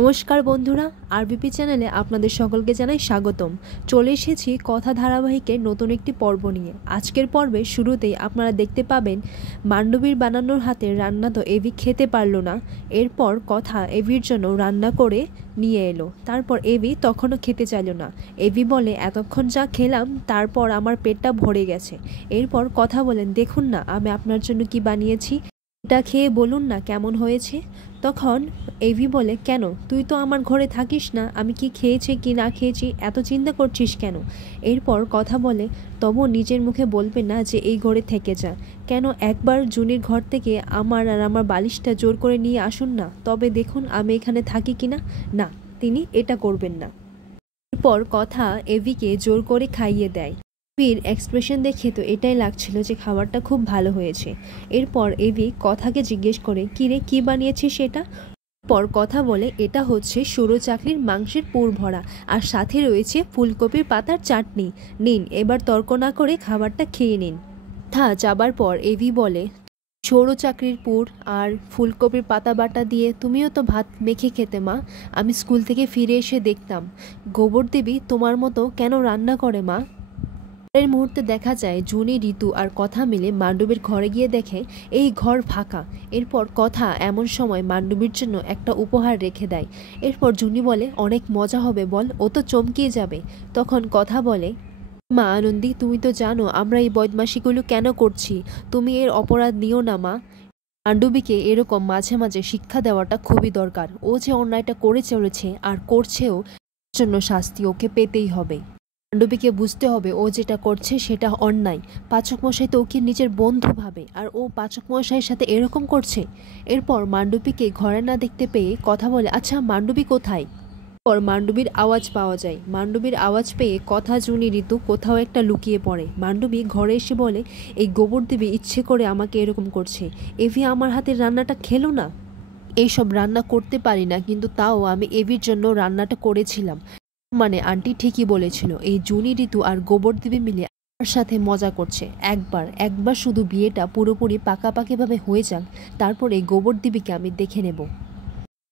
নমস্কার বন্ধুরা, আরবিপি চ্যানেলে আপনাদের সকলকে জানাই স্বাগতম। চলে এসেছি কথা ধারাবাহিকের নতুন একটি পর্ব নিয়ে। আজকের পর্বে শুরুতেই আপনারা দেখতে পাবেন মান্ডবীর বানানোর হাতের রান্না তো এভি খেতে পারল না। এরপর কথা এভির জন্য রান্না করে নিয়ে এলো। তারপর এভি তখনও খেতে চাইল না। এভি বলে, এতক্ষণ যা খেলাম তারপর আমার পেটটা ভরে গেছে। এরপর কথা বলেন, দেখুন না আমি আপনার জন্য কি বানিয়েছি, এটা খেয়ে বলুন না কেমন হয়েছে। তখন এভি বলে, কেন, তুই তো আমার ঘরে থাকিস না, আমি কি খেয়েছি কি না খেয়েছি এত চিন্তা করছিস কেন। এরপর কথা বলে, তবু নিজের মুখে বলবে না যে এই ঘরে থেকে যা, কেন একবার জুনির ঘর থেকে আমার আর আমার বালিশটা জোর করে নিয়ে আসুন না, তবে দেখুন আমি এখানে থাকি কিনা। না, তিনি এটা করবেন না। এরপর কথা এভিকে জোর করে খাইয়ে দেয়। এভির এক্সপ্রেশন দেখে তো এটাই লাগছিল যে খাবারটা খুব ভালো হয়েছে। এরপর এভি কথাকে জিজ্ঞেস করে, কিরে কি বানিয়েছিস সেটা। পর কথা বলে, এটা হচ্ছে সরু চাকলির মাংসের পুর ভরা, আর সাথে রয়েছে ফুলকপির পাতার চাটনি। নিন, এবার তর্ক না করে খাবারটা খেয়ে নিন। যাবার পর এভি বলে, সরু চাকরির পুর আর ফুলকপির পাতা বাটা দিয়ে তুমিও তো ভাত মেখে খেতে মা। আমি স্কুল থেকে ফিরে এসে দেখতাম গোবর দেবী তোমার মতো কেন রান্না করে মা। এর মুহূর্তে দেখা যায় জুনি, ঋতু আর কথা মিলে মান্ডবীর ঘরে গিয়ে দেখে এই ঘর ফাঁকা। এরপর কথা এমন সময় মান্ডবীর জন্য একটা উপহার রেখে দেয়। এরপর জুনি বলে, অনেক মজা হবে বল, ও তো চমকিয়ে যাবে। তখন কথা বলে, মা আনন্দী, তুমি তো জানো আমরা এই বদমাশিগুলো কেন করছি, তুমি এর অপরাধ নিও না মা। মান্ডবীকে এরকম মাঝে মাঝে শিক্ষা দেওয়াটা খুবই দরকার। ও যে অন্যায়টা করে চলেছে আর করছেও, জন্য শাস্তি ওকে পেতেই হবে। মান্ডবীকে বুঝতে হবে ও যেটা করছে সেটা অন্যায়। পাচক মশাই তো ওকে নিজের বন্ধু ভাবে, আর ও পাচক মশাইয়ের সাথে এরকম করছে। এরপর মান্ডবীকে ঘরে না দেখতে পেয়ে কথা বলে, আচ্ছা মান্ডবী কোথায়। পর মান্ডবীর আওয়াজ পাওয়া যায়। মান্ডবীর আওয়াজ পেয়ে কথা, জুনি, ঋতু কোথাও একটা লুকিয়ে পড়ে। মান্ডবী ঘরে এসে বলে, এই গোবর দেবী ইচ্ছে করে আমাকে এরকম করছে। এভি আমার হাতের রান্নাটা খেলো না। এইসব রান্না করতে পারি না, কিন্তু তাও আমি এভির জন্য রান্নাটা করেছিলাম। মানে আন্টি ঠিকই বলেছিল, এই জুনি, ঋতু আর গোবর দেবী মিলে আমার সাথে মজা করছে। একবার শুধু বিয়েটা পুরোপুরি পাকাপাকিভাবে হয়ে যাক, তারপর এই গোবর দেবীকে আমি দেখে নেব।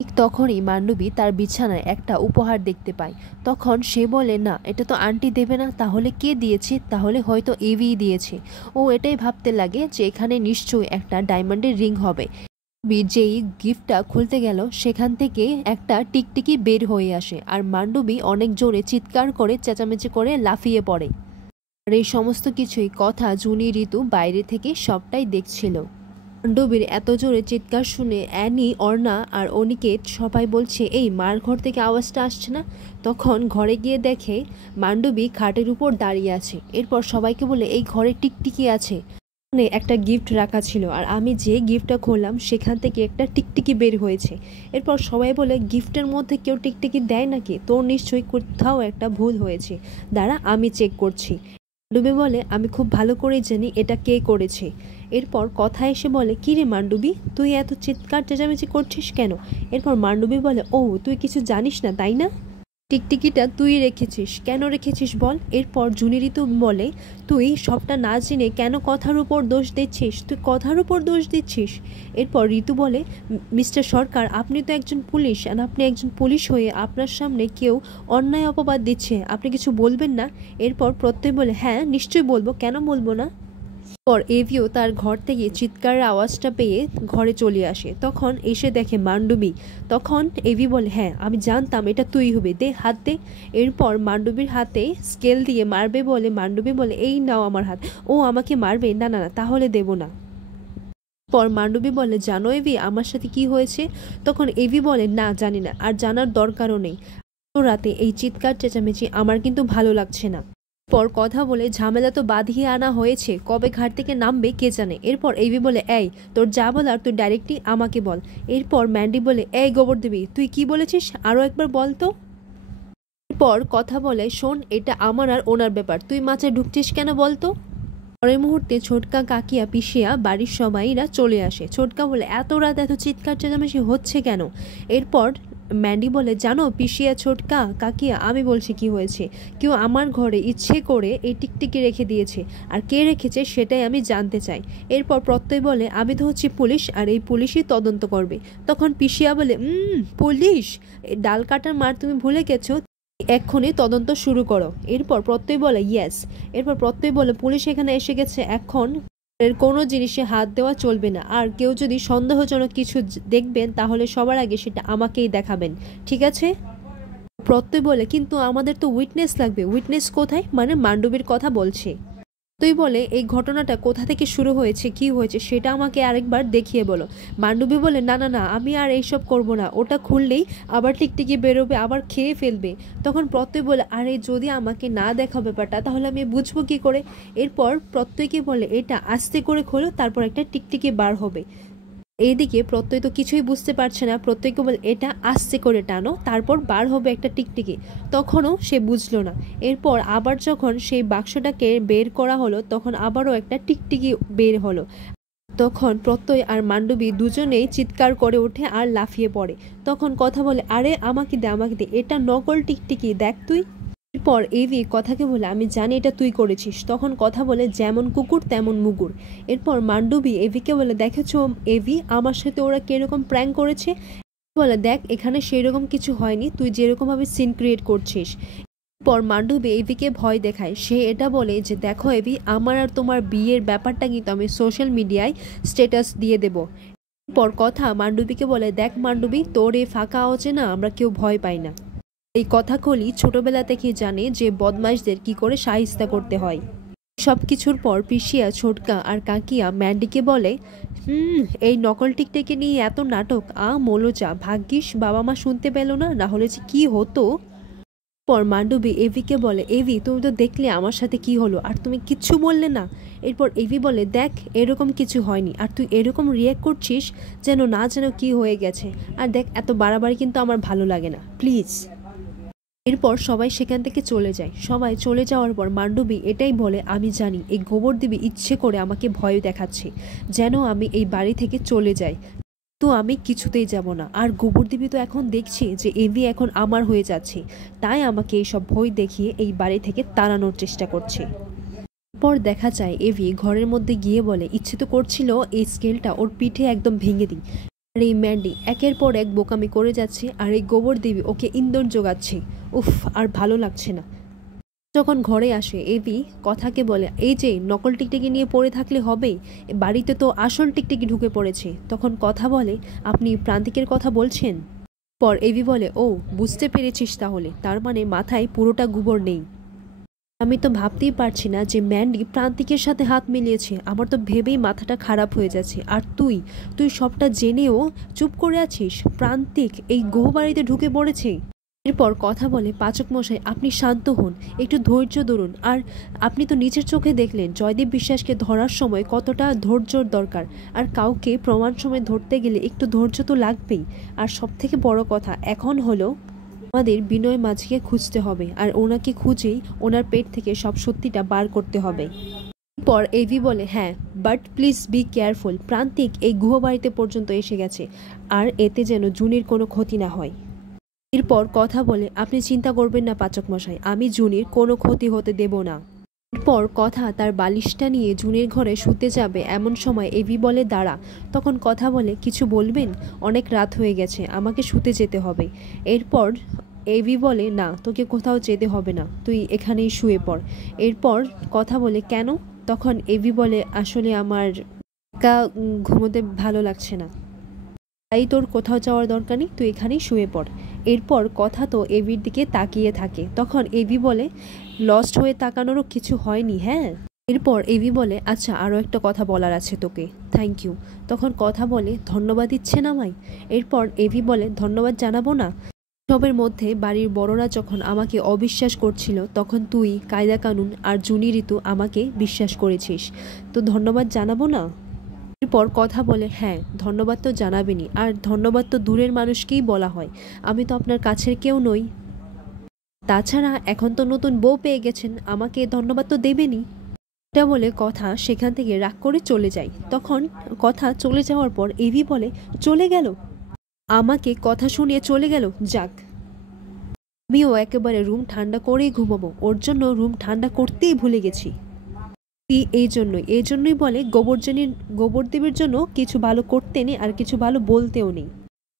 ঠিক তখনই মান্ডবী তার বিছানায় একটা উপহার দেখতে পায়। তখন সে বলে, না এটা তো আন্টি দেবে না, তাহলে কে দিয়েছে, তাহলে হয়তো এভিই দিয়েছে। ও এটাই ভাবতে লাগে যে এখানে নিশ্চয়ই একটা ডায়মন্ডের রিং হবে। যেই গিফটটা খুলতে গেল সেখান থেকে একটা টিকটিকি বের হয়ে আসে, আর মান্ডবী অনেক জোরে চিৎকার করে চেঁচামেচি করে লাফিয়ে পড়ে। আর এই সমস্ত কিছুই কথা, জুনি, ঋতু বাইরে থেকে সবটাই দেখছিল। মান্ডবীর এত জোরে চিৎকার শুনে অ্যানি, অর্ণা আর অনিকেত সবাই বলছে, এই মার ঘর থেকে আওয়াজটা আসছে না। তখন ঘরে গিয়ে দেখে মান্ডবী খাটের উপর দাঁড়িয়ে আছে। এরপর সবাইকে বলে, এই ঘরে টিকটিকি আছে, একটা গিফট রাখা ছিল, আর আমি যে গিফটটা খুললাম সেখান থেকে একটা টিকটিকি বের হয়েছে। এরপর সবাই বলে, গিফটের মধ্যে কেউ টিকটিকি দেয় নাকি, তোর নিশ্চয়ই কোথাও একটা ভুল হয়েছে, দাঁড়া আমি চেক করছি। মান্ডবী বলে, আমি খুব ভালো করেই জানি এটা কে করেছে। এরপর কথা এসে বলে, কি রে মান্ডবী, তুই এত চিৎকার চেঁচামেচি করছিস কেন। এরপর মান্ডবী বলে, ও তুই কিছু জানিস না তাই না, টিকটিকিটা তুই রেখেছিস, কেন রেখেছিস বল। এরপর জুনি, ঋতু বলে, তুই সবটা না জেনে কেন কথার উপর দোষ দিচ্ছিস, তুই কথার উপর দোষ দিচ্ছিস। এরপর ঋতু বলে, মিস্টার সরকার, আপনি তো একজন পুলিশ, আর আপনি একজন পুলিশ হয়ে আপনার সামনে কেউ অন্যায় অপবাদ দিচ্ছে, আপনি কিছু বলবেন না। এরপর প্রত্যয় বলে, হ্যাঁ নিশ্চয়ই বলবো, কেন বলবো না। পর এভিও তার ঘর থেকে চিৎকারের আওয়াজটা পেয়ে ঘরে চলে আসে। তখন এসে দেখে মান্ডবী। তখন এভি বলে, হ্যাঁ আমি জানতাম এটা তুই হবে, দে হাত দে। এরপর মান্ডবীর হাতে স্কেল দিয়ে মারবে বলে মান্ডবী বলে, এই নাও আমার হাত। ও আমাকে মারবে, না না না তাহলে দেব না। পর মান্ডবী বলে, জানো এভি আমার সাথে কি হয়েছে। তখন এভি বলে, না জানি না, আর জানার দরকারও নেই। রাতে এই চিৎকার চেঁচামেচি আমার কিন্তু ভালো লাগছে না। পর কথা বলে, ঝামেলা তো বাঁধিয়ে আনা হয়েছে, কবে ঘাট থেকে নামবে কে জানে। এরপর এভি বলে, এই তোর যা বলার তুই ডাইরেক্টলি আমাকে বল। এরপর ম্যান্ডি বলে, এই গোবর দেবী তুই কি বলেছিস আরও একবার বল তো। এরপর কথা বলে, শোন এটা আমার আর ওনার ব্যাপার, তুই মাঝে ঢুকছিস কেন বলতো। পরের মুহূর্তে ছোটকা, কাকিয়া, পিসিয়া বাড়ির সবাইরা চলে আসে। ছোটকা বলে, এত রাত এত চিৎকার চেঁচামেচি হচ্ছে কেন। এরপর ম্যান্ডি বলে, জানো পিসিয়া, ছোটকা, কাকিয়া, আমি বলছি কি হয়েছে। কেউ আমার ঘরে ইচ্ছে করে এই টিকটিকি রেখে দিয়েছে, আর কে রেখেছে সেটাই আমি জানতে চাই। এরপর প্রত্যয় বলে, আমি তো হচ্ছি পুলিশ, আর এই পুলিশই তদন্ত করবে। তখন পিসিয়া বলে, পুলিশ? ডাল কাটার মার তুমি ভুলে গেছো, এক্ষুনি তদন্ত শুরু করো। এরপর প্রত্যয় বলে, ইয়েস। এরপর প্রত্যয় বলে, পুলিশ এখানে এসে গেছে, এখন এর কোনো জিনিসে হাত দেওয়া চলবে না, আর কেউ যদি সন্দেহজনক কিছু দেখবেন তাহলে সবার আগে সেটা আমাকেই দেখাবেন, ঠিক আছে? প্রত্যয় বলে, কিন্তু আমাদের তো উইটনেস লাগবে। উইটনেস কোথায়? মানে মান্ডবীর কথা বলছে। তুই বলে, এই ঘটনাটা কোথা থেকে শুরু হয়েছে, কি হয়েছে সেটা আমাকে আরেকবার দেখিয়ে বলো। মান্ডবী বলে, না না না, আমি আর এইসব করব না, ওটা খুললেই আবার টিকটিকি বেরোবে, আবার খেয়ে ফেলবে। তখন প্রত্যয় বলে, আরে যদি আমাকে না দেখা ব্যাপারটা, তাহলে আমি বুঝবো কি করে? এরপর প্রত্যয়কে বলে, এটা আস্তে করে খোলো, তারপর একটা টিকটিকি বার হবে। এইদিকে প্রত্যয় তো কিছুই বুঝতে পারছে না। প্রত্যয়কে বলে, এটা আস্তে করে টানো, তারপর বার হবে একটা টিকটিকি। তখনও সে বুঝলো না। এরপর আবার যখন সেই বাক্সটাকে বের করা হলো, তখন আবারও একটা টিকটিকি বের হলো। তখন প্রত্যয় আর মান্ডবী দুজনেই চিৎকার করে ওঠে আর লাফিয়ে পড়ে। তখন কথা বলে, আরে আমাকে দে, আমাকে দে, এটা নকল টিকটিকি, দেখ তুই। এরপর এভি কথাকে বলে, আমি জানি এটা তুই করেছিস। তখন কথা বলে, যেমন কুকুর তেমন মুগুর। এরপর মান্ডবী এভিকে বলে, দেখেছো এভি, আমার সাথে ওরা কিরকম প্র্যাঙ্ক করেছে। বলে, দেখ এখানে সেই রকম কিছু হয়নি, তুই যেরকম ভাবে সিন ক্রিয়েট করছিস। পর মান্ডবী এভিকে ভয় দেখায়। সে এটা বলে যে, দেখো এভি, আমার আর তোমার বিয়ের ব্যাপারটা কিন্তু আমি সোশ্যাল মিডিয়ায় স্ট্যাটাস দিয়ে দেব। পর কথা মান্ডবীকে বলে, দেখ মান্ডবী, তোর এই ফাঁকা আওয়াজে না আমরা কেউ ভয় পাই না। এই কথাগুলি ছোটবেলা থেকে জানে যে বদমাইশদের কি করে শায়েস্তা করতে হয়। সবকিছুর পর পিসিয়া, ছোটকা আর কাকিয়া ম্যান্ডিকে বলে, এই নকল টিকটিকি নিয়ে এত নাটক, মোলোচা, ভাগ্যিস বাবা মা শুনতে পেল না, না হলে যে কি হতো। পর মান্ডবী এভিকে বলে, এভি তুমি তো দেখলে আমার সাথে কি হলো, আর তুমি কিচ্ছু বললে না। এরপর এভি বলে, দেখ এরকম কিছু হয়নি, আর তুই এরকম রিয়্যাক্ট করছিস যেন না যেন কি হয়ে গেছে। আর দেখ, এত বাড়াবাড়ি কিন্তু আমার ভালো লাগে না, প্লিজ। এরপর সবাই সেখান থেকে চলে যায়। সবাই চলে যাওয়ার পর মান্ডবী এটাই বলে, আমি জানি এই গোবর দেবী ইচ্ছে করে আমাকে ভয় দেখাচ্ছে, যেন আমি এই বাড়ি থেকে চলে যাই। তো আমি কিছুতেই যাব না। আর গোবর দেবী তো এখন দেখছি যে এভি এখন আমার হয়ে যাচ্ছে, তাই আমাকে এইসব ভয় দেখিয়ে এই বাড়ি থেকে তাড়ানোর চেষ্টা করছে। পর দেখা যায় এভি ঘরের মধ্যে গিয়ে বলে, ইচ্ছে তো করছিল এই স্কেলটা ওর পিঠে একদম ভেঙে দিই। আর এই ম্যান্ডি একের পর এক বোকামি করে যাচ্ছে, আর এই গোবর দেবী ওকে ইন্ধন যোগাচ্ছে। উফ, আর ভালো লাগছে না। যখন ঘরে আসে এভি কথাকে বলে, এই যে নকল টিকটিকি নিয়ে পড়ে থাকলে হবে, বাড়িতে তো আসল টিকটিকি ঢুকে পড়েছে। তখন কথা বলে, আপনি প্রান্তিকের কথা বলছেন? পর এভি বলে, ও বুঝতে পেরেছিস তাহলে, তার মানে মাথায় পুরোটা গোবর নেই। আমি তো ভাবতেই পারছি না যে ম্যান্ডি প্রান্তিকের সাথে হাত মিলিয়েছে। আমার তো ভেবেই মাথাটা খারাপ হয়ে যাচ্ছে। আর তুই তুই সবটা জেনেও চুপ করে আছিস। প্রান্তিক এই গৃহবাড়িতে ঢুকে পড়েছে। এরপর কথা বলে, পাচক মশাই আপনি শান্ত হন, একটু ধৈর্য ধরুন। আর আপনি তো নিজের চোখে দেখলেন জয়দেব বিশ্বাসকে ধরার সময় কতটা ধৈর্যর দরকার। আর কাউকে প্রমাণ সময় ধরতে গেলে একটু ধৈর্য তো লাগবেই। আর সব থেকে বড় কথা এখন হলো, আমাদের বিনয় মাঝিকে খুঁজতে হবে, আর ওনাকে খুঁজেই ওনার পেট থেকে সব সত্যিটা বার করতে হবে। পর এভি বলে, হ্যাঁ, বাট প্লিজ বি কেয়ারফুল। প্রান্তিক এই গৃহবাড়িতে পর্যন্ত এসে গেছে, আর এতে যেন জুনির কোনো ক্ষতি না হয়। এরপর কথা বলে, আপনি চিন্তা করবেন না পাচক মশাই, আমি জুনির কোনো ক্ষতি হতে দেব না। এরপর কথা তার বালিশটা নিয়ে জুনির ঘরে শুতে যাবে, এমন সময় এভি বলে, দাঁড়া। তখন কথা বলে, কিছু বলবেন? অনেক রাত হয়ে গেছে, আমাকে শুতে যেতে হবে। এরপর এভি বলে, না, তোকে কোথাও যেতে হবে না, তুই এখানেই শুয়ে পড়। এরপর কথা বলে, কেন? তখন এভি বলে, আসলে আমার একা ঘুমোতে ভালো লাগছে না, তাই তোর কোথাও যাওয়ার দরকার নেই, তুই এখানেই শুয়ে পড়। এরপর কথা তো এভির দিকে তাকিয়ে থাকে। তখন এভি বলে, লস্ট হয়ে তাকানোরও কিছু হয়নি, হ্যাঁ। এরপর এভি বলে, আচ্ছা আরও একটা কথা বলার আছে তোকে, থ্যাংক ইউ। তখন কথা বলে, ধন্যবাদ দিচ্ছেন আমায়? এরপর এভি বলে, ধন্যবাদ জানাবো না? সবের মধ্যে বাড়ির বড়রা যখন আমাকে অবিশ্বাস করছিল, তখন তুই, কায়দা কানুন আর জুনি ঋতু আমাকে বিশ্বাস করেছিস, তো ধন্যবাদ জানাবো না? এরপর কথা বলে, হ্যাঁ ধন্যবাদ তো জানাবেনই, আর ধন্যবাদ তো দূরের মানুষকেই বলা হয়, আমি তো আপনার কাছের কেউ নই। তাছাড়া এখন তো নতুন বউ পেয়ে গেছেন, আমাকে ধন্যবাদ তো দেবেনই। এটা বলে কথা সেখান থেকে রাগ করে চলে যায়। তখন কথা চলে যাওয়ার পর এভি বলে, চলে গেল? আমাকে কথা শুনিয়ে চলে গেল। যাক, আমিও একেবারে রুম ঠান্ডা করেই ঘুমাবো। ওর জন্য রুম ঠান্ডা করতেই ভুলে গেছি। এই জন্যই বলে গোবরদেবীর জন্য কিছু ভালো করতে নেই আর কিছু ভালো বলতেও নেই।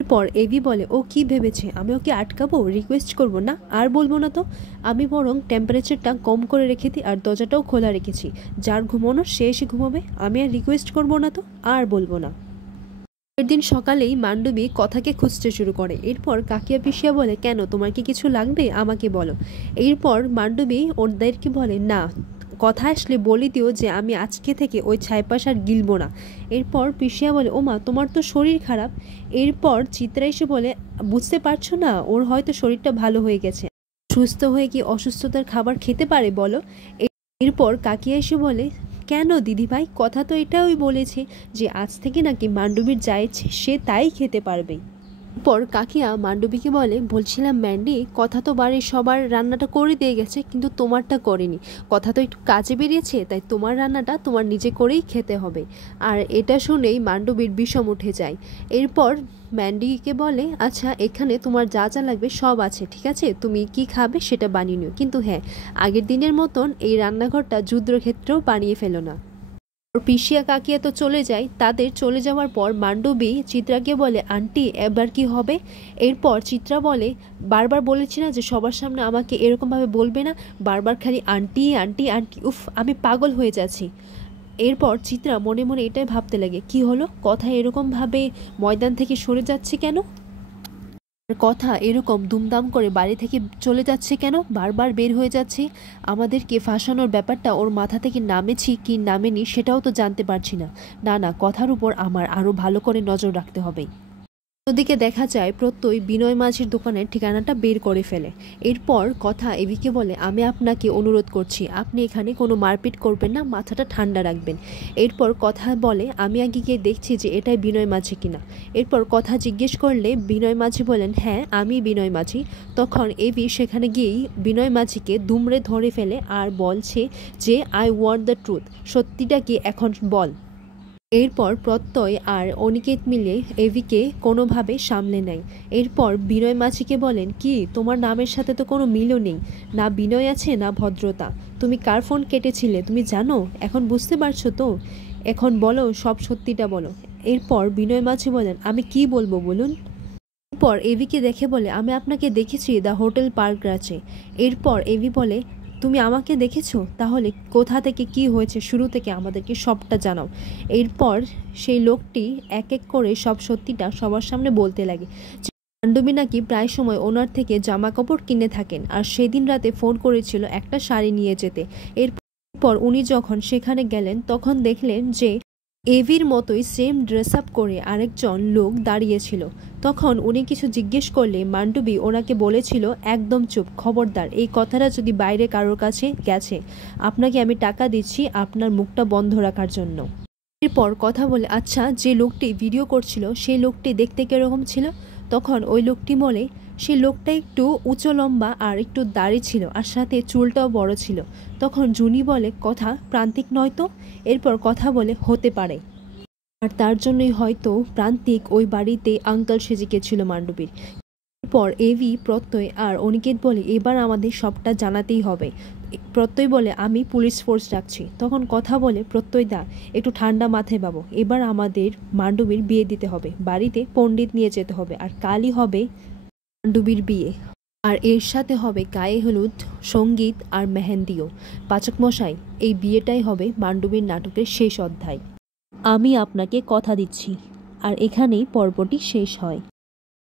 এরপর এভি বলে, ও কি ভেবেছে আমি ওকে আটকাবো, রিকোয়েস্ট করব না? আর বলবো না তো। আমি বরং টেম্পারেচারটা কম করে রেখে দিই আর দরজাটাও খোলা রেখেছি। যার ঘুমানো সে এসে ঘুমাবে, আমি আর রিকোয়েস্ট করবো না তো, আর বলবো না। দিন সকালেই মান্ডবী কথাকে খুঁজতে শুরু করে। এরপর কাকিয়া পিসিয়া বলে, কেন, তোমার কি কিছু লাগবে, আমাকে বলো। এরপর মান্ডবী ওদেরকে বলে, না, কথা আসলে বলে দিও যে আমি আজকে থেকে ওই ছাইপাশ আর গিলবো না। এরপর পিসিয়া বলে, ও মা, তোমার তো শরীর খারাপ। এরপর চিত্রা এসে বলে, বুঝতে পারছো না, ওর হয়তো শরীরটা ভালো হয়ে গেছে, সুস্থ হয়ে কি অসুস্থতার খাবার খেতে পারে বলো। এরপর কাকিয়া এসে বলে, কেন দিদিভাই, কথা তো এটাই বলেছে যে আজ থেকে নাকি মান্ডবীর যা ইচ্ছে সে তাই খেতে পারবে। পর কাকিয়া মান্ডবীকে বলে, বলছিলাম ম্যান্ডি, কথা তো বাড়ির সবার রান্নাটা করে দিয়ে গেছে, কিন্তু তোমারটা করেনি। কথা তো একটু কাজে বেরিয়েছে, তাই তোমার রান্নাটা তোমার নিজে করেই খেতে হবে। আর এটা শুনেই মান্ডবীর বিষম উঠে যায়। এরপর ম্যান্ডিকে বলে, আচ্ছা, এখানে তোমার যা যা লাগবে সব আছে, ঠিক আছে, তুমি কি খাবে সেটা বানিয়ে নিও, কিন্তু হ্যাঁ, আগের দিনের মতন এই রান্নাঘরটা যুদ্ধক্ষেত্রেও বানিয়ে ফেলো না। পিসিয়া কাকিয়া তো চলে যায়। তাদের চলে যাওয়ার পর মান্ডবী চিত্রাকে বলে, আন্টি এবার কি হবে? এরপর চিত্রা বলে, বারবার বলেছি না যে সবার সামনে আমাকে এরকমভাবে বলবে না, বারবার খালি আন্টি আন্টি আন্টি, উফ, আমি পাগল হয়ে যাচ্ছি। এরপর চিত্রা মনে মনে এটাই ভাবতে লাগে, কি হলো, কথা এরকমভাবে ময়দান থেকে সরে যাচ্ছে কেন, কথা এরকম দুমদাম করে বাড়ি থেকে চলে যাচ্ছে কেন, বারবার বের হয়ে যাচ্ছে। আমাদেরকে ফাঁসানোর ব্যাপারটা ওর মাথা থেকে নামেছি কি নামেনি সেটাও তো জানতে পারছি না। না না, কথার উপর আমার আরও ভালো করে নজর রাখতে হবে। ওদিকে দেখা যায় প্রত্যয় বিনয় মাঝির দোকানের ঠিকানাটা বের করে ফেলে। এরপর কথা এভিকে বলে, আমি আপনাকে অনুরোধ করছি, আপনি এখানে কোনো মারপিট করবেন না, মাথাটা ঠান্ডা রাখবেন। এরপর কথা বলে, আমি আগে গিয়ে দেখছি যে এটাই বিনয় মাঝি কিনা। এরপর কথা জিজ্ঞেস করলে বিনয় মাঝি বলেন, হ্যাঁ আমি বিনয় মাঝি। তখন এভি সেখানে গিয়েই বিনয় মাঝিকে দুমড়ে ধরে ফেলে আর বলছে যে, আই ওয়ান্ট দ্য ট্রুথ, সত্যিটা কি এখন বল। এরপর প্রত্যয় আর অনিকেত মিলে এভিকে কোনোভাবে সামলে নেয়। এরপর বিনয় মাঝিকে বলেন, কি, তোমার নামের সাথে তো কোনো মিলও নেই, না বিনয় আছে না ভদ্রতা, তুমি কার ফোন কেটেছিলে তুমি জানো, এখন বুঝতে পারছো তো, এখন বলো, সব সত্যিটা বলো। এরপর বিনয় মাঝি বলেন, আমি কি বলবো বলুন। এরপর এভিকে দেখে বলে, আমি আপনাকে দেখেছি দ্য হোটেল পার্ক রাচে। এরপর এভি বলে, তুমি আমাকে দেখেছো, তাহলে কোথা থেকে কি হয়েছে শুরু থেকে আমাদেরকে সবটা জানাও। এরপর সেই লোকটি এক এক করে সব সত্যিটা সবার সামনে বলতে লাগে। মান্ডবী নাকি প্রায় সময় ওনার থেকে জামা কাপড় কিনে থাকেন আর সেদিন রাতে ফোন করেছিল একটা শাড়ি নিয়ে যেতে। এরপর উনি যখন সেখানে গেলেন তখন দেখলেন যে এভির মতোই সেম ড্রেস আপ করে আরেকজন লোক দাঁড়িয়েছিল। তখন উনি কিছু জিজ্ঞেস করলে মান্ডবী ওনাকে বলেছিল, একদম চুপ, খবরদার, এই কথাটা যদি বাইরে কারোর কাছে গেছে, আপনাকে আমি টাকা দিচ্ছি আপনার মুখটা বন্ধ রাখার জন্য। এরপর কথা বলে, আচ্ছা, যে লোকটি ভিডিও করছিল সেই লোকটি দেখতে কিরকম ছিল? তখন ওই লোকটি বলে, সেই লোকটা একটু উঁচু লম্বা আর একটু দাড়ি ছিল আর সাথে চুলটাও বড় ছিল। তখন জুনি বলে, কথা প্রান্তিক নয় তো? এরপর কথা বলে, হতে পারে, আর তার জন্যই হয়তো প্রান্তিক ওই বাড়িতে আঙ্কেল সেজে গেছিল মান্ডবীর। এরপর এভি, প্রত্যয় আর অনিকেত বলে, এবার আমাদের সবটা জানাতেই হবে। প্রত্যয় বলে, আমি পুলিশ ফোর্স ডাকছি। তখন কথা বলে, প্রত্যয় দা, একটু ঠান্ডা মাথায় পাবো, এবার আমাদের মান্ডবীর বিয়ে দিতে হবে, বাড়িতে পণ্ডিত নিয়ে যেতে হবে, আর কালই হবে মান্ডবীর বিয়ে, আর এর সাথে হবে গায়ে হলুদ, সঙ্গীত আর মেহেন্দিও। পাচক মশাই, এই বিয়েটাই হবে মান্ডবীর নাটকের শেষ অধ্যায়, আমি আপনাকে কথা দিচ্ছি। আর এখানেই পর্বটি শেষ হয়।